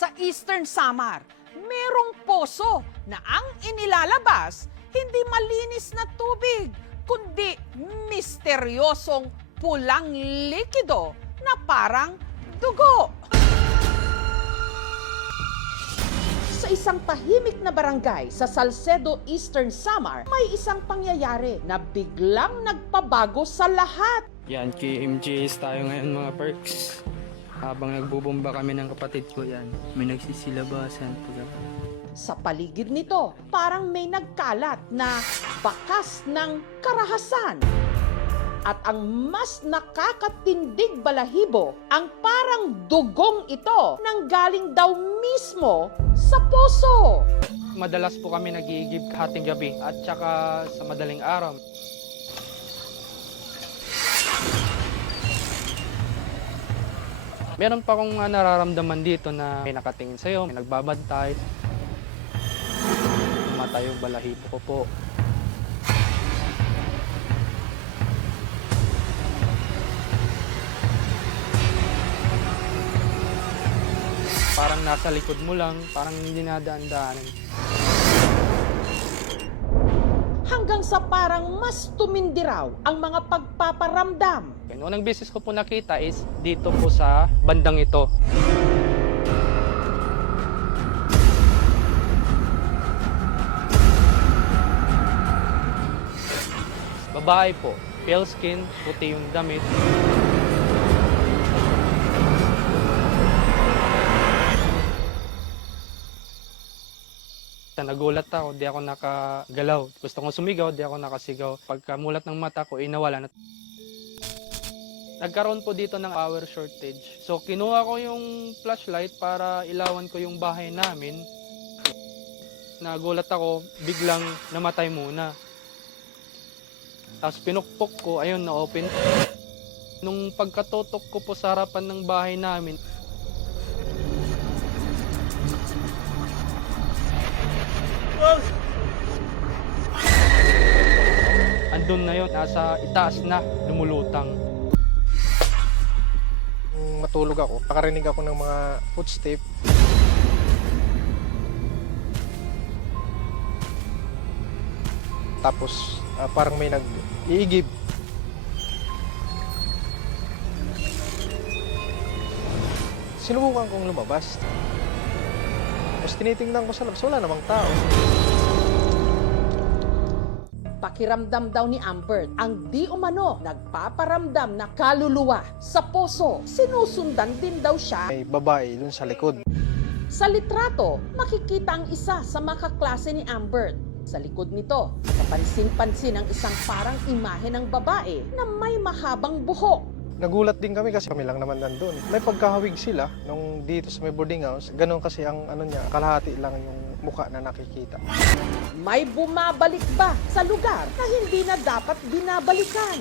Sa Eastern Samar, merong poso na ang inilalabas hindi malinis na tubig, kundi misteryosong pulang likido na parang dugo. Sa isang tahimik na barangay sa Salcedo, Eastern Samar, may isang pangyayari na biglang nagpabago sa lahat. Yan, KMJS tayo ngayon mga perks. Habang nagbubomba kami ng kapatid ko yan, may nagsisilabasan po. Sa paligid nito, parang may nagkalat na bakas ng karahasan. At ang mas nakakatindig balahibo, ang parang dugong ito nang galing daw mismo sa puso. Madalas po kami nag-iigib hating gabi at saka sa madaling araw. Meron pa akong nararamdaman dito na may nakatingin sa'yo, may nagbabantay. Matay yung balahibo ko po. Parang nasa likod mo lang, parang hindi nadaan-daanan. Hanggang sa parang mas tumindi raw ang mga pagpaparamdam. Unang beses ko po nakita is dito po sa bandang ito. Babae po, pale skin, puti yung damit. Nagulat ako, di ako nakagalaw. Gusto kong sumigaw, di ako nakasigaw. Pagkamulat ng mata ko, nawala na. Nagkaroon po dito ng power shortage. So kinuha ko yung flashlight para ilawan ko yung bahay namin. Nagulat ako, biglang namatay muna. Tapos pinukpok ko, ayun, na-open. Nung pagkatutok ko po sa harapan ng bahay namin, andun na yun, nasa itaas na, lumulutang. Matulog ako, nakarinig ako ng mga footstep. Tapos parang may nag-iigib. Sinubukan kong lumabas. Tapos tinitingnan ko sa labas, wala namang tao. Pakiramdam daw ni Amber ang di umano nagpaparamdam na kaluluwa sa puso. Sinusundan din daw siya. May babae dun sa likod. Sa litrato, makikita ang isa sa makaklase ni Amber. Sa likod nito, kapansin-pansin ang isang parang imahe ng babae na may mahabang buhok. Nagulat din kami kasi kami lang naman nandun. May pagkahawig sila nung dito sa may boarding house. Ganon kasi ang ano niya, kalahati lang yung mukha na nakikita. May bumabalik ba sa lugar na hindi na dapat binabalikan?